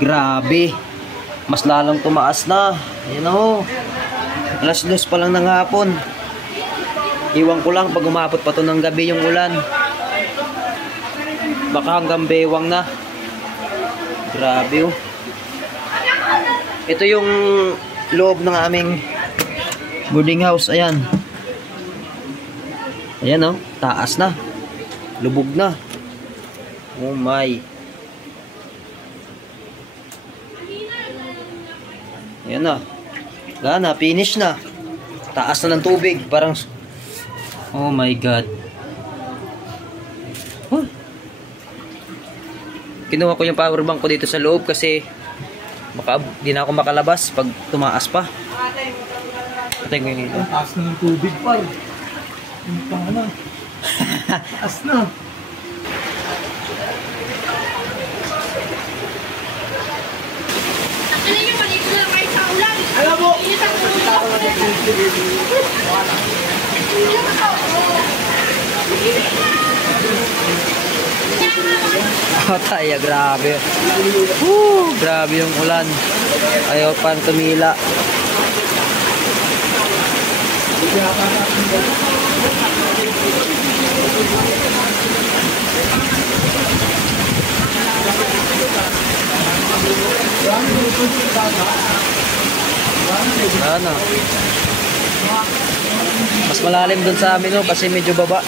Grabe. Mas lalong tumaas na. Ayan o. Alas 2 pa lang ng hapon. Iwan ko lang pag umabot pa to ng gabi yung ulan. Baka hanggang bewang na. Grabe oh. Ito yung loob ng aming boarding house. Ayan. Ayan oh. Taas na. Lubog na. Oh my. Ayan na. Gana, finish na. Taas na ng tubig. Parang, oh my God. Huh. Kinuha ko yung power bank ko dito sa loob kasi baka di na ako makalabas pag tumaas pa. Patay ko yun ito. Taas na ng tubig pa. Yung pang ano. Taas na. Alam mo! Oh, tayo, grabe. Grabe yung ulan. Ayaw pang tumila. Ano? Mas malalim dun sa amin no, kasi medyo baba.